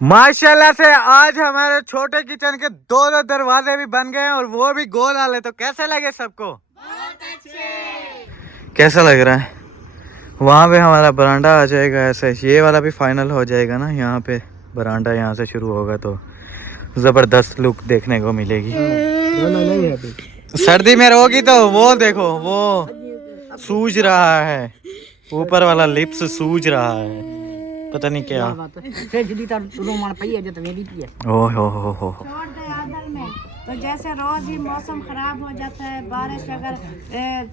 माशाल्लाह से आज हमारे छोटे किचन के दो दरवाजे भी बन गए हैं और वो भी गोल वाले। तो कैसे लगे सबको? बहुत अच्छे। कैसा लग रहा है? वहाँ पे हमारा बरांडा आ जाएगा ऐसे, ये वाला भी फाइनल हो जाएगा ना। यहाँ पे बरांडा यहाँ से शुरू होगा तो जबरदस्त लुक देखने को मिलेगी। सर्दी में रहोगी तो वो देखो, वो सूज रहा है, ऊपर वाला लिप्स सूज रहा है, पता नहीं क्या। हो तो जैसे रोज ही मौसम खराब हो जाता है, बारिश अगर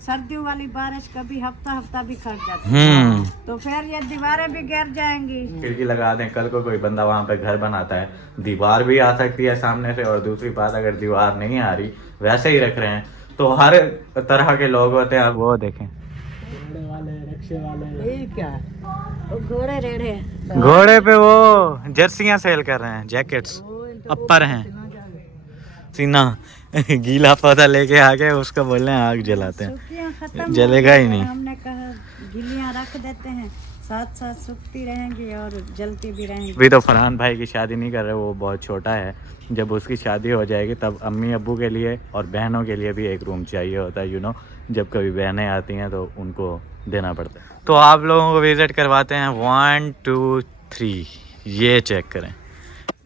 सर्दियों वाली बारिश कभी हफ्ता भी खट जाती है तो फिर ये दीवारें भी गिर जाएंगी। खिड़की लगा दें, कल को कोई बंदा वहाँ पे घर बनाता है, दीवार भी आ सकती है सामने से। और दूसरी बात, अगर दीवार नहीं आ रही, वैसे ही रख रहे हैं तो हर तरह के लोग होते हैं। आप वो देखें, घोड़े रेड़े, घोड़े पे वो जर्सियां सेल कर रहे हैं, जैकेट्स अपर हैं। सीना गीला पौधा लेके आके उसका बोल रहे हैं आग जलाते हैं, जलेगा ही नहीं। हमने कहा गिल्लियां रख देते हैं, साथ साथ सूखती रहेंगी और जलती भी रहेंगी। अभी तो फरहान भाई की शादी नहीं कर रहे, वो बहुत छोटा है। जब उसकी शादी हो जाएगी तब अम्मी अब्बू के लिए और बहनों के लिए भी एक रूम चाहिए होता है, जब कभी बहनें आती हैं तो उनको देना पड़ता है। तो आप लोगों को विजिट करवाते हैं 1 2 3, ये चेक करें।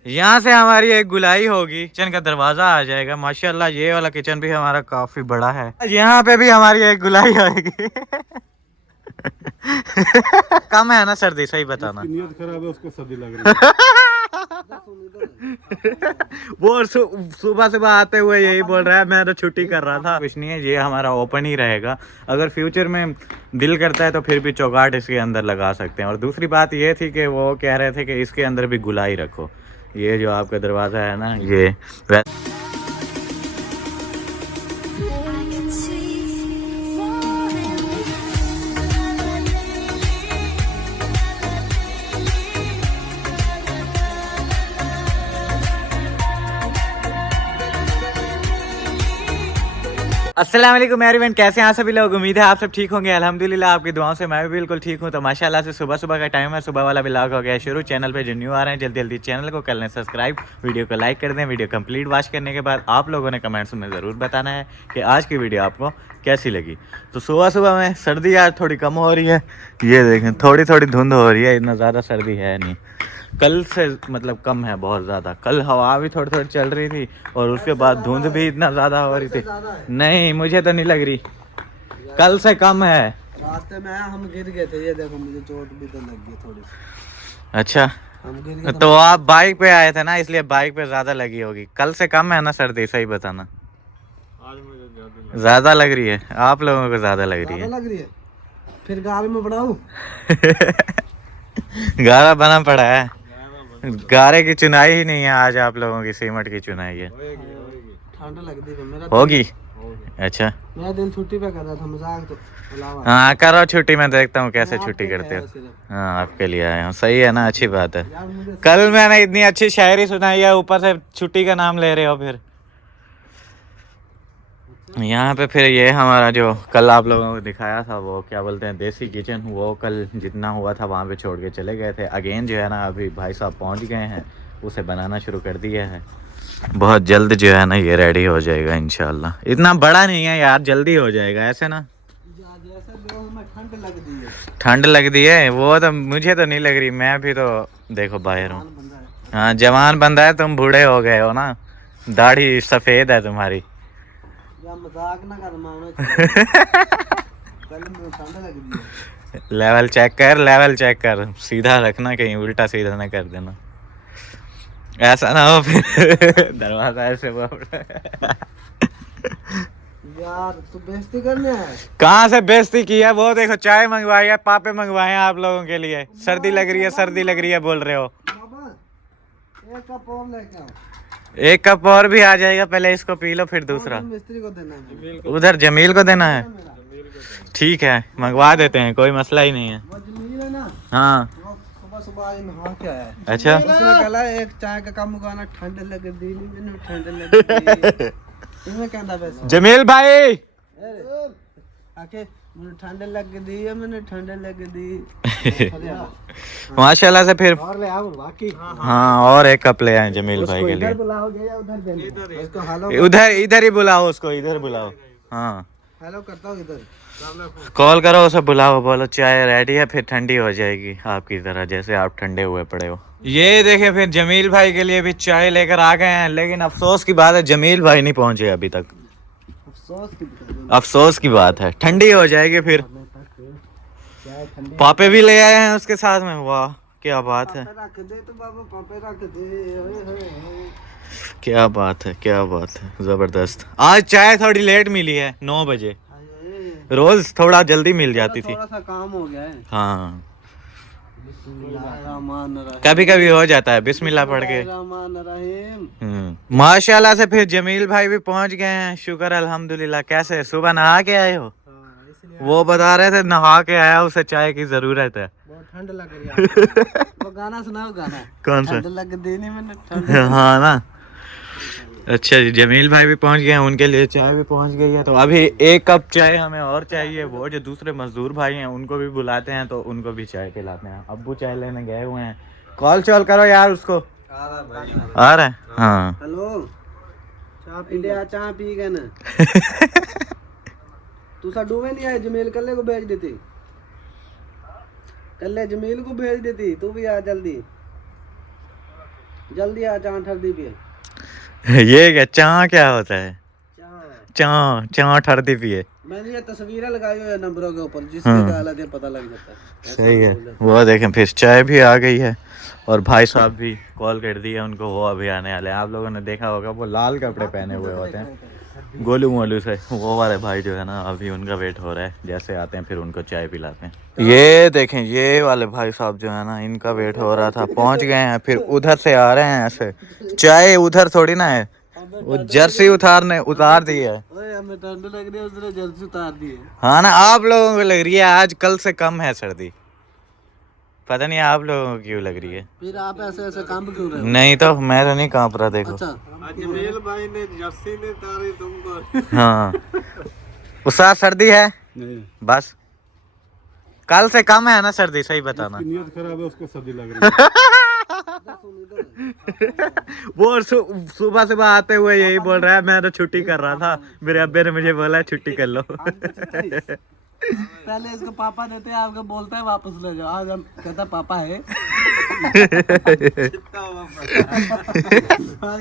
यहाँ से हमारी एक गुलाई होगी, किचन का दरवाजा आ जाएगा। माशाल्लाह ये वाला किचन भी हमारा काफी बड़ा है। यहाँ पे भी हमारी एक गुलाई आएगी। कम है ना सर्दी, सही बताना। नीयत खराब है, उसको सर्दी लग रही है। वो सुबह आते हुए यही बोल रहा है, मैं तो छुट्टी कर रहा था। कुछ नहीं है, ये हमारा ओपन ही रहेगा। अगर फ्यूचर में दिल करता है तो फिर भी चौगाट इसके अंदर लगा सकते हैं। और दूसरी बात ये थी कि वो कह रहे थे कि इसके अंदर भी गुलाई रखो। ये जो आपका दरवाजा है ना, ये अस्सलाम वालेकुम एवरीवन, कैसे हैं आप सभी लोग? उम्मीद है आप सब ठीक होंगे। अल्हम्दुलिल्लाह आपकी दुआओं से मैं भी बिल्कुल ठीक हूं। तो माशाल्लाह से सुबह का टाइम है, सुबह वाला व्लॉग हो गया शुरू। चैनल पे जो न्यू आ रहे हैं जल्दी चैनल को कर लें सब्सक्राइब, वीडियो को लाइक कर दें। वीडियो कंप्लीट वॉच करने के बाद आप लोगों ने कमेंट्स में ज़रूर बताना है कि आज की वीडियो आपको कैसी लगी। तो सुबह में सर्दी आज थोड़ी कम हो रही है, ये देखें थोड़ी धुंध हो रही है, इतना ज़्यादा सर्दी है नहीं। कल से मतलब कम है बहुत ज़्यादा। कल हवा भी थोड़ी चल रही थी और उसके बाद धुंध भी इतना ज़्यादा हो रही थी। नहीं, मुझे तो नहीं लग रही, कल से कम है। रास्ते में हम गिर गए थे, ये देखो मुझे चोट भी तो लग गई थोड़ी। अच्छा, हम गिर गए तो आप बाइक पे आए थे ना, इसलिए बाइक पे ज़्यादा लगी होगी। कल से कम है ना सर्दी, सही बताना। आज मुझे ज़्यादा लग रही है, आप लोगों को ज़्यादा लग रही है। फिर गाड़ी में बढ़ाऊं? गारा बना पड़ा है, गारे की चुनाई ही नहीं है आज, आप लोगों की सीमेंट की चुनाई है। ठंड लगती है मेरा होगी। अच्छा, मैं दिन छुट्टी पे कर रहा था, मजाक तो अलावा। हाँ करो छुट्टी, मैं देखता हूँ कैसे छुट्टी करते हो। हाँ आपके लिए आया हूँ, सही है ना, अच्छी बात है। कल मैंने इतनी अच्छी शायरी सुनाई है, ऊपर से छुट्टी का नाम ले रहे हो। फिर यहाँ पे फिर ये हमारा जो कल आप लोगों को दिखाया था, वो क्या बोलते हैं देसी किचन, वो कल जितना हुआ था वहाँ पे छोड़ के चले गए थे। अगेन जो है ना, अभी भाई साहब पहुँच गए हैं, उसे बनाना शुरू कर दिया है। बहुत जल्द जो है ना ये रेडी हो जाएगा इंशाल्लाह। इतना बड़ा नहीं है यार, जल्दी हो जाएगा ऐसे ना। ठंड लग दी है, वो तो मुझे तो नहीं लग रही, मैं भी तो देखो बाहर हूँ। हाँ जवान बंदा है, तुम बूढ़े हो गए हो ना, दाढ़ी सफ़ेद है तुम्हारी। मजाक ना कर मानो। लेवल चेक कर, सीधा रखना, कहीं उल्टा सीधा ना कर देना, ऐसा ना हो फिर दरवाजा ऐसे। यार तू बेइज्जती करने है? कहाँ से बेइज्जती की है? वो देखो चाय मंगवाई है, पापे मंगवाए हैं आप लोगों के लिए। सर्दी लग रही है बोल रहे हो। एक कप और लेके आओ। एक कप और भी आ जाएगा, पहले इसको पी लो फिर दूसरा। मिस्त्री को देना है, उधर जमील को देना है। ठीक है मंगवा देते हैं, कोई मसला ही नहीं है। वो जमील है ना, हाँ सुबह आज नहा के आया। अच्छा, उसने कहा एक चाय का कम उगाना, ठंड लग दी मैंने, ठंड लग दी। इसमें कहता वैसे जमील भाई आके मुझे ठंड लग दी है, मैंने ठंड लग दी। माशाल्लाह से फिर और ले आओ बाकी। हाँ और एक कप ले आए जमील भाई के लिए। बुलाओगे या उधर देना? उसको हेलो उधर इधर ही बुलाओ उसको, इधर बुलाओ। हाँ हेलो करता हूँ इधर। कॉल करो उसे, बुलाओ, बोलो चाय रेडी है, फिर ठंडी हो जाएगी आपकी तरह जैसे आप ठंडे हुए पड़े हो। ये देखे फिर जमील भाई के लिए भी चाय लेकर आ गए हैं, लेकिन अफसोस की बात है जमील भाई नहीं पहुंचे अभी तक। अफसोस की बात है, ठंडी हो जाएगी फिर। पापे भी ले आए हैं उसके साथ में, वाह क्या बात है, रख दे तो बाबा, पापे रख दे। ओए होए। क्या बात है, क्या बात है, जबरदस्त। आज चाय थोड़ी लेट मिली है, 9 बजे, रोज थोड़ा जल्दी मिल जाती थी। थोड़ा सा काम हो गया है। हाँ बिस्मिल्लाहिर्रहमानिर्रहीम। कभी कभी हो जाता है, बिस्मिल्लाह पढ़ के। बिस्मिल्लाहिर्रहमानिर्रहीम। माशाल्लाह से फिर जमील भाई भी पहुंच गए हैं, शुक्र अल्हम्दुलिल्लाह। कैसे सुबह नहा के आए हो? वो बता रहे थे नहा के आया, उसे चाय की जरूरत है। बहुत ठंड लग रही है। वो गाना सुनाओ, गाना। कौन सा? ठंड लग दी नहीं मैंने, ठंड। हाँ ना। अच्छा जी, जमील भाई भी पहुंच गए हैं, उनके लिए चाय भी पहुंच गई है। तो अभी एक कप चाय हमें और चाहिए। वो जो दूसरे मजदूर भाई हैं उनको भी बुलाते हैं, तो उनको भी चाय पिलाते हैं। अब्बू चाय लेने गए हुए हैं, कॉल चॉल करो यार उसको। आ रहा है हाँ। हेलो, चाय पी ले, चाय पी गए ना। तू सा डूबे नहीं आए, जमील कल्ले को भेज देती, कल्ले जमील को भेज देती। तू भी आ जल्दी, जल्दी आ, चाय ठंडी पिए। ये क्या चाह क्या होता है? चाय चाह चाह ठरदी पिए। मैंने ये तस्वीरें लगाई हुई है नंबरों के ऊपर, जिसकी हालत है पता लग जाता है। सही है। वो देखें फिर चाय भी आ गई है, और भाई साहब भी कॉल कर दी है उनको, वो अभी आने वाले हैं। आप लोगों ने देखा होगा वो लाल कपड़े पहने हुए होते हैं, गोलू मोलू से, वो वाले भाई जो है ना, अभी उनका वेट हो रहा है। जैसे आते हैं फिर उनको चाय पिलाते हैं। ये देखें ये वाले भाई साहब जो है ना, इनका वेट हो रहा था, पहुंच गए हैं। फिर उधर से आ रहे हैं ऐसे, चाय उधर थोड़ी ना है, वो जर्सी उतार दी है। ओए हमें ठंड लग रही है, उसने जल्दी उतार दी है। हाँ ना, आप लोगों को लग रही है आज कल से कम है सर्दी, पता नहीं आप लोगों को क्यों लग रही है। फिर आप ऐसे ऐसे काम क्यों रहे हो? नहीं तो मैं तो नहीं कांप रहा, देखो। अच्छा, जमील भाई ने जर्सी ने तारी तुमको। हाँ उस साथ सर्दी है नहीं, बस, कल से कम है ना सर्दी, सही बताना। नीयत खराब है, उसको सर्दी लग रही है। वो सुबह सुबह आते हुए यही बोल रहा है, मैं तो छुट्टी कर रहा था, मेरे अब्बे ने मुझे बोला छुट्टी कर लो। पहले इसको पापा देते हैं, आपको बोलता है वापस ले जाओ। आज हम कहता पापा है। आज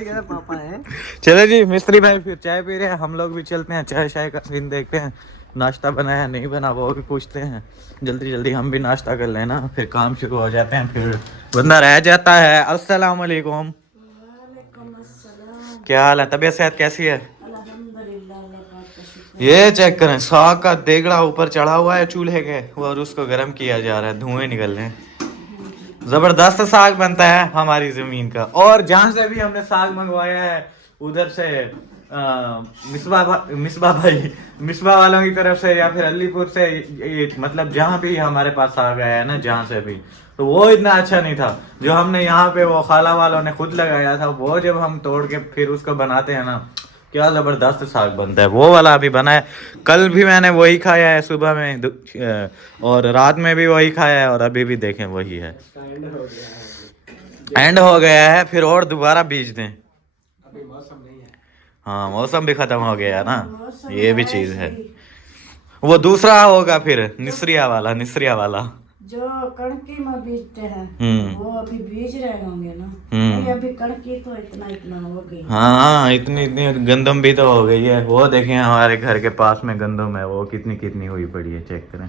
कहता पापा है। चलो जी, मिस्त्री भाई फिर चाय पी रहे हैं, हम लोग भी चलते हैं, चाय शाय का सीन देखते हैं। नाश्ता बनाया नहीं बना वो भी पूछते हैं, जल्दी जल्दी हम भी नाश्ता कर लेना, फिर काम शुरू हो जाते हैं, फिर बंदा रह जाता है। अस्सलाम वालेकुम। क्या हाल है, तबीयत सेहत कैसी है? ये चेक करें, साग का देगड़ा ऊपर चढ़ा हुआ है चूल्हे के, और उसको गर्म किया जा रहा है, धुएं निकल रहे हैं। जबरदस्त साग बनता है हमारी जमीन का। और जहाँ से भी हमने साग मंगवाया है, उधर से मिसबा वालों की तरफ से, या फिर अलीपुर से, मतलब जहाँ भी हमारे पास साग आया है ना, जहाँ से भी, तो वो इतना अच्छा नहीं था। जो हमने यहाँ पे वो खाला वालों ने खुद लगाया था, वो जब हम तोड़ के फिर उसको बनाते हैं ना, क्या जबरदस्त साग बनता है। वो वाला अभी बना है, कल भी मैंने वही खाया है, सुबह में और रात में भी वही खाया है, और अभी भी देखें वही है। एंड हो गया है, फिर और दोबारा बीज दें। हाँ मौसम भी खत्म हो गया ना, ये भी चीज है। वो दूसरा होगा फिर निसरिया वाला जो कणकी में बीजते हैं, वो अभी बीज रहे होंगे ना। नहीं, अभी कणकी तो इतना हो गई। हाँ इतनी गंदम भी तो हो गई है। वो देखें हमारे घर के पास में गंदम है, वो कितनी हुई पड़ी है, चेक करें,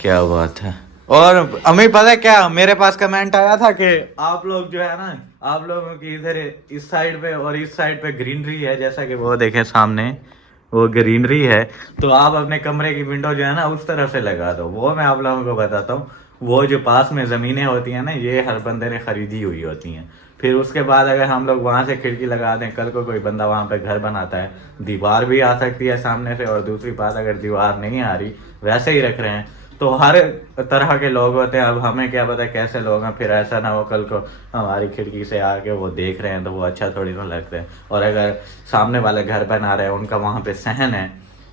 क्या बात है। और अम्मी पता है क्या, मेरे पास कमेंट आया था कि आप लोग जो है ना, आप लोगों की इधर इस साइड पे और इस साइड पे ग्रीनरी है, जैसा कि वो देखें सामने वो ग्रीनरी है, तो आप अपने कमरे की विंडो जो है ना उस तरफ से लगा दो। वो मैं आप लोगों को बताता हूँ, वो जो पास में ज़मीनें होती हैं ना, ये हर बंदे ने खरीदी हुई होती हैं। फिर उसके बाद अगर हम लोग वहाँ से खिड़की लगा दें, कल को कोई बंदा वहाँ पे घर बनाता है, दीवार भी आ सकती है सामने से, और दूसरी बात अगर दीवार नहीं आ रही, वैसे ही रख रहे हैं, तो हर तरह के लोग होते हैं। अब हमें क्या पता कैसे लोग हैं, फिर ऐसा ना हो कल को हमारी खिड़की से आके वो देख रहे हैं तो वो अच्छा थोड़ी ना लगता है। और अगर सामने वाले घर बना रहे हैं, उनका वहाँ पे सहन है,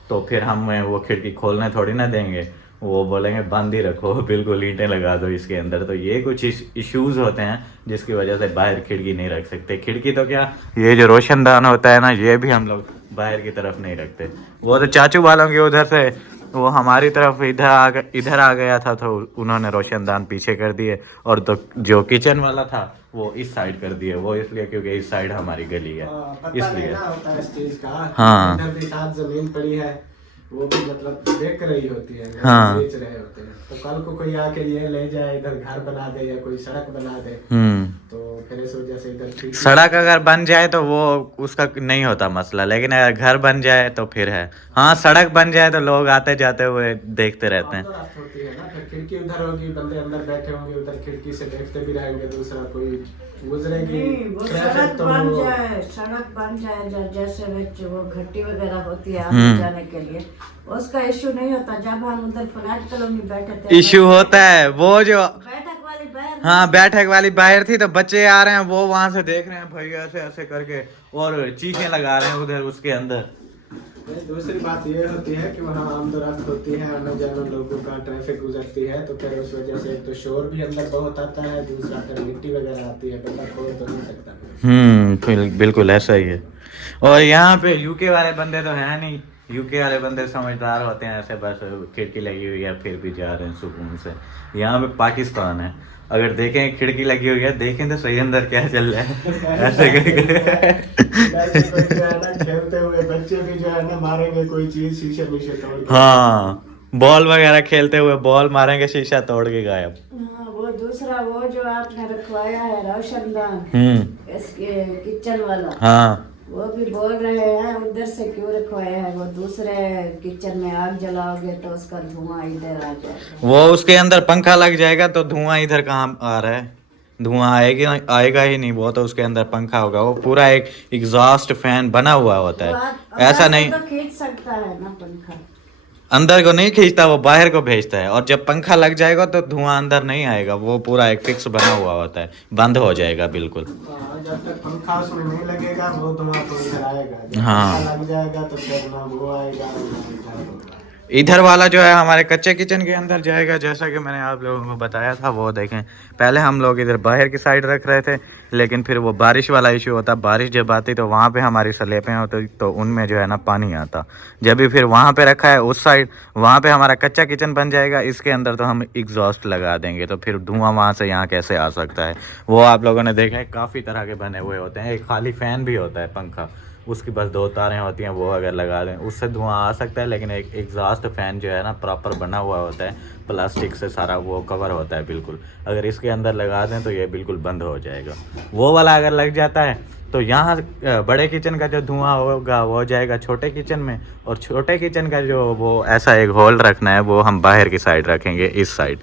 तो फिर हम वो खिड़की खोलने थोड़ी ना देंगे, वो बोलेंगे बंद ही रखो, बिल्कुल ईंटें लगा दो इसके अंदर। तो ये कुछ इश्यूज होते हैं जिसकी वजह से बाहर खिड़की नहीं रख सकते। खिड़की तो क्या, ये जो रोशनदान होता है ना, ये भी हम लोग बाहर की तरफ नहीं रखते। वो तो चाचू वालों के उधर से वो हमारी तरफ इधर आ गया था, तो उन्होंने रोशनदान पीछे कर दिए, और तो जो किचन वाला था वो इस साइड कर दिए। वो इसलिए क्योंकि इस साइड हमारी गली है, इसलिए। होता है इस चीज का। हाँ। इधर भी साथ जमीन पड़ी है, वो भी मतलब देख रही होती है, हाँ। बेच रहे होते हैं। तो कल को कोई आके ये ले जाए, इधर घर बना दे या कोई सड़क बना दे, तो फिर इस वजह से इधर सड़क अगर बन जाए तो वो उसका नहीं होता मसला, लेकिन अगर घर बन जाए तो फिर है। हाँ, सड़क बन जाए तो लोग आते जाते हुए देखते रहते हैं। होती है ना, फिर खिड़की उधर होगी, बंदे अंदर बैठे होंगे, उधर खिड़की से देखते भी रहेंगे, दूसरा कोई गुजरेगी। नहीं, वो सड़क बन जाए, सड़क बन जाए जैसे वो घट्टी वगैरह होती है आने जाने के लिए, उसका इशू नहीं होता। जब हम उधर फ्लैट कॉलोनी बैठे थे, इशू होता है वो जो बैठक वाली बाहर, हाँ, बैठक वाली बाहर थी, तो बच्चे आ रहे हैं, वो वहां से देख रहे हैं भाई ऐसे ऐसे करके, और चीखें लगा रहे हैं उधर उसके अंदर। दूसरी बात ये होती है कि वहाँ आमदोरफ्त होती है, आने जाने लोगों का ट्रैफिक गुजरती है, तो फिर उस वजह से एक तो शोर भी अंदर बहुत आता है, दूसरा फिर मिट्टी वगैरह आती है, बंदा खोल तो नहीं सकता। बिल्कुल ऐसा ही है। और यहाँ पे यूके वाले बंदे तो है नहीं, यूके वाले बंदे समझदार होते हैं, ऐसे बस खिड़की लगी हुई है फिर भी जा रहे हैं सुकून से। यहाँ पे पाकिस्तान है, अगर देखें खिड़की लगी हुई है, देखें तो सही अंदर क्या चल रहा है, ऐसे करके। खेलते हुए बच्चे भी जो है ना मारेंगे कोई चीज, शीशे मीशे तोड़ के। हाँ, बॉल वगैरह खेलते हुए बॉल मारेंगे, शीशा तोड़ के गायब। हाँ, वो दूसरा वो जो आपने रखवाया है रोशनदान, इसके किचन वाला, हाँ, वो भी बोल रहे हैं उधर से क्यों रखवाया है, वो दूसरे किचन में आग जलाओगे तो उसका धुआं इधर आ जाएगा। वो उसके अंदर पंखा लग जाएगा तो धुआं इधर कहाँ आ रहा है, धुआं आएगा ही नहीं, वो तो उसके अंदर पंखा होगा, वो पूरा एक एग्जॉस्ट फैन बना हुआ होता है, ऐसा नहीं तो खींच सकता है ना पंखा, अंदर को नहीं खींचता, वो बाहर को भेजता है। और जब पंखा लग जाएगा तो धुआं अंदर नहीं आएगा, वो पूरा एक फिक्स बना हुआ होता है, बंद हो जाएगा बिल्कुल। जब तक पंखा उसमें नहीं लगेगा वो धुआं तो इधर आएगा, जब हाँ। पंखा लग जाएगा तो फिर ना वो आएगा ना इधर होगा। इधर वाला जो है हमारे कच्चे किचन के अंदर जाएगा, जैसा कि मैंने आप लोगों को बताया था। वो देखें, पहले हम लोग इधर बाहर की साइड रख रहे थे, लेकिन फिर वो बारिश वाला इशू होता, बारिश जब आती तो वहाँ पे हमारी सलेपें होती, तो उनमें जो है ना पानी आता। जब भी फिर वहाँ पे रखा है उस साइड, वहाँ पे हमारा कच्चा किचन बन जाएगा, इसके अंदर तो हम एग्जॉस्ट लगा देंगे, तो फिर धुआं वहाँ से यहाँ कैसे आ सकता है। वो आप लोगों ने देखा है, काफ़ी तरह के बने हुए होते हैं। एक खाली फ़ैन भी होता है, पंखा, उसकी बस 2 तारें होती हैं, वो अगर लगा दें उससे धुआं आ सकता है। लेकिन एक एग्जॉस्ट फैन जो है ना प्रॉपर बना हुआ होता है, प्लास्टिक से सारा वो कवर होता है बिल्कुल, अगर इसके अंदर लगा दें तो ये बिल्कुल बंद हो जाएगा। वो वाला अगर लग जाता है तो यहाँ बड़े किचन का जो धुआं होगा वो जाएगा छोटे किचन में, और छोटे किचन का जो वो ऐसा एक होल रखना है, वो हम बाहर की साइड रखेंगे, इस साइड।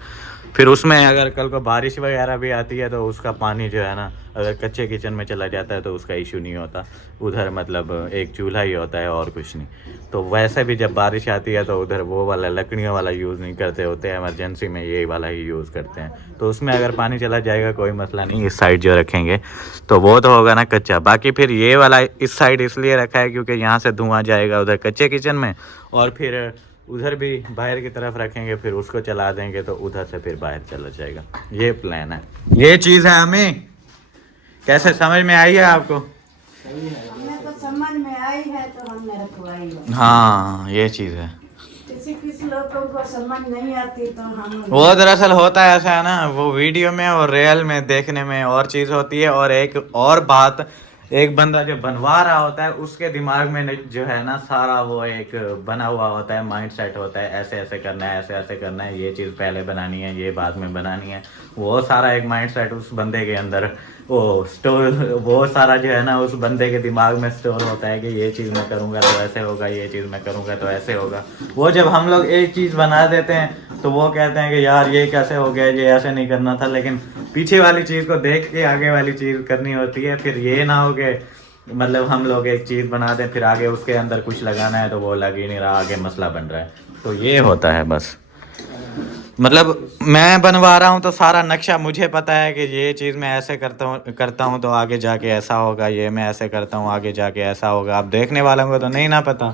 फिर उसमें अगर कल को बारिश वगैरह भी आती है तो उसका पानी जो है ना, अगर कच्चे किचन में चला जाता है तो उसका इशू नहीं होता, उधर मतलब एक चूल्हा ही होता है और कुछ नहीं। तो वैसे भी जब बारिश आती है तो उधर वो वाला लकड़ियों वाला यूज़ नहीं करते होते हैं, इमरजेंसी में ये वाला ही यूज़ करते हैं। तो उसमें अगर पानी चला जाएगा कोई मसला नहीं, इस साइड जो रखेंगे तो वो तो होगा ना कच्चा। बाकी फिर ये वाला इस साइड इसलिए रखा है क्योंकि यहाँ से धुआं जाएगा उधर कच्चे किचन में, और फिर उधर भी बाहर की तरफ रखेंगे, फिर उसको चला देंगे तो उधर से फिर बाहर चला जाएगा। ये प्लान है, ये चीज़ है। हमें कैसे समझ में आई है आपको? हमें तो समझ में आई है तो हमने रखवाई है। हाँ, ये चीज़ है। किसी लोगों को समझ नहीं आती तो हम वो दरअसल होता है ऐसा है ना, वो वीडियो में और रियल में देखने में और चीज़ होती है। और एक और बात, एक बंदा जो बनवा रहा होता है उसके दिमाग में जो है ना सारा वो एक बना हुआ होता है, माइंड सेट होता है, ऐसे ऐसे करना है, ऐसे ऐसे करना है, ये चीज़ पहले बनानी है, ये बाद में बनानी है। वो सारा एक माइंड सेट उस बंदे के अंदर वो सारा जो है ना उस बंदे के दिमाग में स्टोर होता है कि ये चीज़ मैं करूँगा तो ऐसे होगा, ये चीज़ मैं करूँगा तो ऐसे होगा। वो जब हम लोग एक चीज़ बना देते हैं तो वो कहते हैं कि यार ये कैसे हो गया, ये ऐसे नहीं करना था। लेकिन पीछे वाली चीज़ को देख के आगे वाली चीज़ करनी होती है। फिर ये ना हो कि मतलब हम लोग एक चीज़ बना दें, फिर आगे उसके अंदर कुछ लगाना है तो वो लग ही नहीं रहा, आगे मसला बन रहा है। तो ये होता है बस। मतलब मैं बनवा रहा हूँ तो सारा नक्शा मुझे पता है कि ये चीज़ मैं ऐसे करता हूँ तो आगे जाके ऐसा होगा, ये मैं ऐसे करता हूँ आगे जाके ऐसा होगा। अब देखने वालों को तो नहीं ना पता।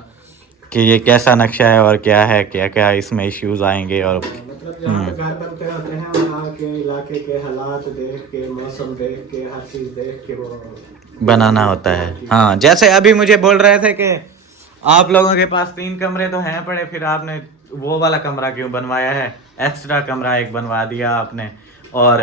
कि ये कैसा नक्शा है और क्या है, क्या क्या इसमें इश्यूज आएंगे। और मतलब जहाँ पे घर बनते होते हैं वहाँ के इलाके के हालात देख के, मौसम देख के, हर चीज देख के वो बनाना होता है। हाँ, जैसे अभी मुझे बोल रहे थे कि आप लोगों के पास 3 कमरे तो हैं पड़े, फिर आपने वो वाला कमरा क्यों बनवाया है, एक्स्ट्रा कमरा एक बनवा दिया आपने। और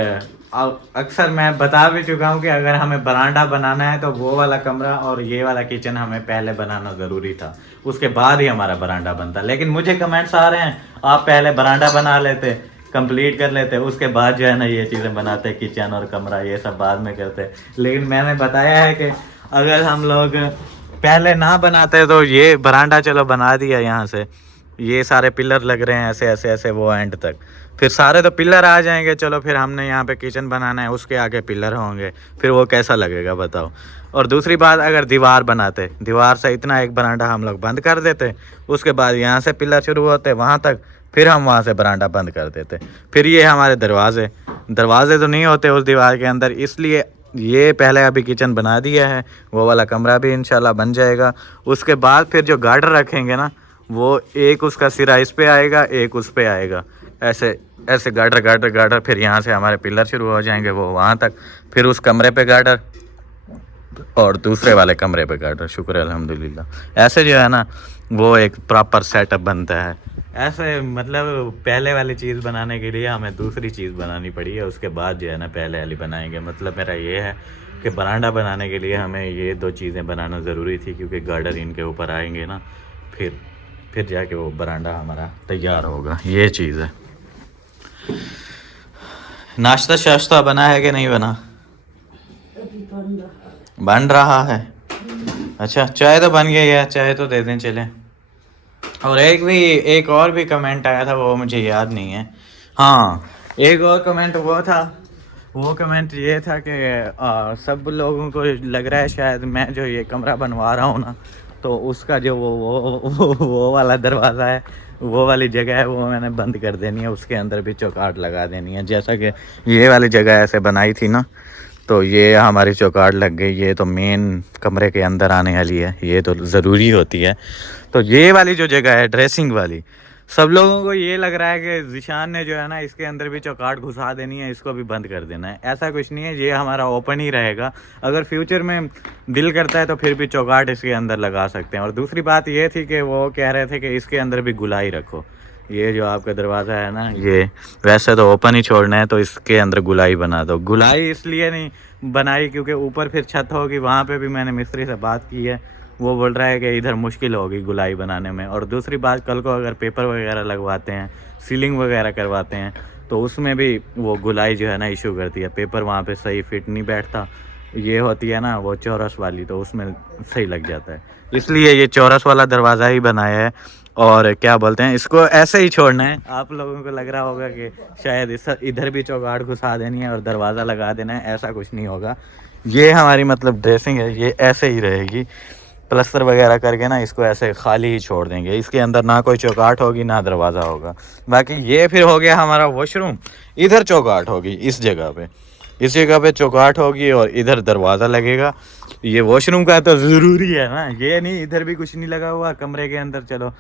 अक्सर मैं बता भी चुका हूँ कि अगर हमें बरांडा बनाना है तो वो वाला कमरा और ये वाला किचन हमें पहले बनाना ज़रूरी था, उसके बाद ही हमारा बरांडा बनता। लेकिन मुझे कमेंट्स आ रहे हैं आप पहले बरांडा बना लेते, कंप्लीट कर लेते, उसके बाद जो है ना ये चीज़ें बनाते, किचन और कमरा ये सब बाद में करते। लेकिन मैंने बताया है कि अगर हम लोग पहले ना बनाते तो ये बरांडा चलो बना दिया, यहाँ से ये सारे पिलर लग रहे हैं ऐसे ऐसे ऐसे वो एंड तक, फिर सारे तो पिलर आ जाएंगे, चलो फिर हमने यहाँ पे किचन बनाना है उसके आगे पिलर होंगे, फिर वो कैसा लगेगा बताओ। और दूसरी बात, अगर दीवार बनाते, दीवार से इतना एक बरांडा हम लोग बंद कर देते, उसके बाद यहाँ से पिलर शुरू होते वहाँ तक, फिर हम वहाँ से बरांडा बंद कर देते, फिर ये हमारे दरवाजे तो नहीं होते उस दीवार के अंदर। इसलिए ये पहले अभी किचन बना दिया है, वो वाला कमरा भी इंशाल्लाह बन जाएगा। उसके बाद फिर जो गार्डर रखेंगे ना, वो एक उसका सिरा इस पे आएगा, एक उस पे आएगा, ऐसे ऐसे गार्डर, फिर यहाँ से हमारे पिलर शुरू हो जाएंगे वो वहाँ तक, फिर उस कमरे पे गार्डर और दूसरे वाले कमरे पे गार्डर। शुक्र है अल्हम्दुलिल्लाह। ऐसे जो है ना वो एक प्रॉपर सेटअप बनता है। ऐसे मतलब पहले वाली चीज़ बनाने के लिए हमें दूसरी चीज़ बनानी पड़ी है, उसके बाद जो है ना पहले वाली बनाएंगे। मतलब मेरा ये है कि बरांडा बनाने के लिए हमें ये 2 चीज़ें बनाना ज़रूरी थी, क्योंकि गार्डर इनके ऊपर आएंगे ना, फिर जाके वो बरांडा हमारा तैयार होगा। ये चीज़ है। नाश्ता शाश्ता बना है कि नहीं बना? बन रहा है। अच्छा, चाय तो बन गई है, चाय तो दे दें चले। और एक और भी कमेंट आया था, वो मुझे याद नहीं है। हाँ, एक और कमेंट वो कमेंट ये था कि सब लोगों को लग रहा है शायद मैं जो ये कमरा बनवा रहा हूँ ना, तो उसका जो वो वाला दरवाज़ा है, वो वाली जगह है, वो मैंने बंद कर देनी है, उसके अंदर भी चौकाट लगा देनी है। जैसा कि ये वाली जगह ऐसे बनाई थी ना, तो ये हमारी चौकाट लग गई। ये तो मेन कमरे के अंदर आने वाली है, ये तो ज़रूरी होती है। तो ये वाली जो जगह है ड्रेसिंग वाली, सब लोगों को ये लग रहा है कि ज़िशान ने जो है ना इसके अंदर भी चौकाट घुसा देनी है, इसको भी बंद कर देना है। ऐसा कुछ नहीं है, ये हमारा ओपन ही रहेगा। अगर फ्यूचर में दिल करता है तो फिर भी चौकाट इसके अंदर लगा सकते हैं। और दूसरी बात ये थी कि वो कह रहे थे कि इसके अंदर भी गुलाई रखो। ये जो आपका दरवाज़ा है ना, ये वैसे तो ओपन ही छोड़ना है, तो इसके अंदर गुलाई बना दो। गुलाई इसलिए नहीं बनाई क्योंकि ऊपर फिर छत होगी, वहाँ पे भी मैंने मिस्त्री से बात की है, वो बोल रहा है कि इधर मुश्किल होगी गुलाई बनाने में। और दूसरी बात, कल को अगर पेपर वगैरह लगवाते हैं, सीलिंग वगैरह करवाते हैं, तो उसमें भी वो गुलाई जो है ना इशू करती है, पेपर वहाँ पे सही फिट नहीं बैठता। ये होती है ना वो चौरस वाली, तो उसमें सही लग जाता है। इसलिए ये चौरस वाला दरवाज़ा ही बनाया है। और क्या बोलते हैं, इसको ऐसे ही छोड़ना है। आप लोगों को लग रहा होगा कि शायद इधर भी चौगाड़ घुसा देनी है और दरवाज़ा लगा देना है, ऐसा कुछ नहीं होगा। ये हमारी मतलब ड्रेसिंग है, ये ऐसे ही रहेगी। प्लस्तर वगैरह करके ना इसको ऐसे खाली ही छोड़ देंगे, इसके अंदर ना कोई चौकाट होगी ना दरवाज़ा होगा। बाकी ये फिर हो गया हमारा वॉशरूम, इधर चौकाट होगी, इस जगह पे चौकाट होगी और इधर दरवाज़ा लगेगा। ये वॉशरूम का तो ज़रूरी है ना, ये नहीं इधर भी कुछ नहीं लगा हुआ कमरे के अंदर। चलो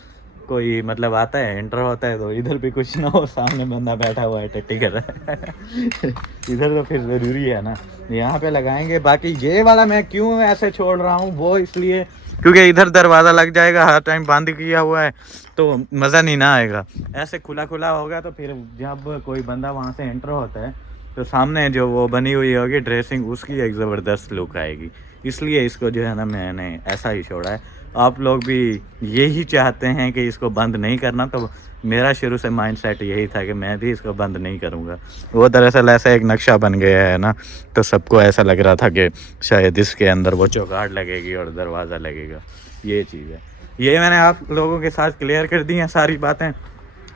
कोई मतलब आता है एंटर होता है तो इधर भी कुछ ना हो, सामने बंदा बैठा हुआ है टट्टी कर रहा है इधर तो फिर ज़रूरी है ना, यहाँ पे लगाएंगे। बाकी ये वाला मैं क्यों ऐसे छोड़ रहा हूँ, वो इसलिए क्योंकि इधर दरवाज़ा लग जाएगा, हर टाइम बंद किया हुआ है तो मज़ा नहीं ना आएगा। ऐसे खुला खुला होगा तो फिर जब कोई बंदा वहाँ से एंटर होता है तो सामने जो वो बनी हुई होगी ड्रेसिंग, उसकी एक ज़बरदस्त लुक आएगी। इसलिए इसको जो है ना मैंने ऐसा ही छोड़ा है। आप लोग भी यही चाहते हैं कि इसको बंद नहीं करना, तो मेरा शुरू से माइंडसेट यही था कि मैं भी इसको बंद नहीं करूँगा। वो दरअसल ऐसा एक नक्शा बन गया है ना, तो सबको ऐसा लग रहा था कि शायद इसके अंदर वो चौकाट लगेगी और दरवाज़ा लगेगा। ये चीज़ है, ये मैंने आप लोगों के साथ क्लियर कर दी हैं सारी बातें।